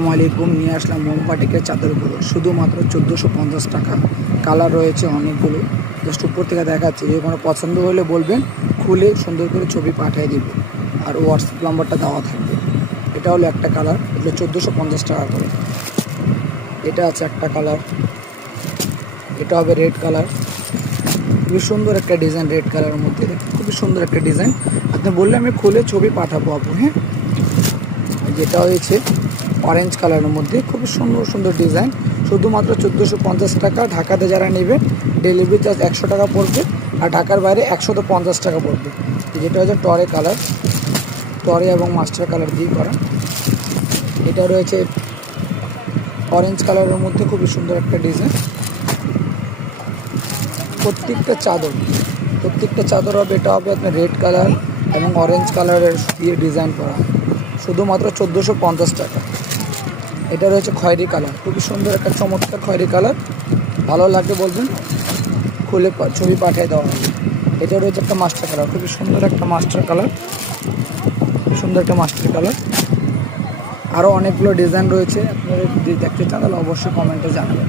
আসসালামু আলাইকুম। নিয়ে আসলাম মোমবাটিকের চাদরগুলো শুধুমাত্র 1450 টাকা। কালার রয়েছে অনেকগুলো, জাস্ট উপর থেকে দেখাচ্ছি। যদি কোনো পছন্দ হলে বলবেন, খুলে সুন্দর করে ছবি পাঠিয়ে দিব, আর হোয়াটসঅ্যাপ নাম্বারটা দেওয়া থাকবে। এটা হলো একটা কালার, এগুলো 1450 টাকা করে। এটা আছে একটা কালার, এটা হবে রেড কালার। খুবই সুন্দর একটা ডিজাইন, রেড কালারের মধ্যে খুবই সুন্দর একটা ডিজাইন। আপনি বললে আমি খুলে ছবি পাঠাবো আপু। হ্যাঁ, যেটা হয়েছে অরেঞ্জ কালারের মধ্যে খুবই সুন্দর সুন্দর ডিজাইন, শুধুমাত্র 1450 টাকা। ঢাকাতে যারা নেবে ডেলিভারি চার্জ 100 টাকা পড়বে, আর ঢাকার বাইরে 150 টাকা পড়বে। যেটা হচ্ছে টরে কালার, টরে এবং মাস্টার কালার দিয়ে করা। এটা রয়েছে অরেঞ্জ কালারের মধ্যে খুবই সুন্দর একটা ডিজাইন। প্রত্যেকটা চাদর হবে, এটা হবে আপনার রেড কালার এবং অরেঞ্জ কালারের দিয়ে ডিজাইন করা, শুধুমাত্র 1450 টাকা। এটা রয়েছে খয়েরি কালার, খুবই সুন্দর একটা চমৎকার খয়েরি কালার। ভালো লাগবে বলবেন, খুলে ছবি পাঠিয়ে দেওয়া হবে। এটা রয়েছে একটা মাস্টার কালার, খুবই সুন্দর একটা মাস্টার কালার, সুন্দর একটা মাস্টার কালার। আরও অনেকগুলো ডিজাইন রয়েছে, আপনারা যদি দেখতে চান তাহলে অবশ্যই কমেন্টে জানাবেন।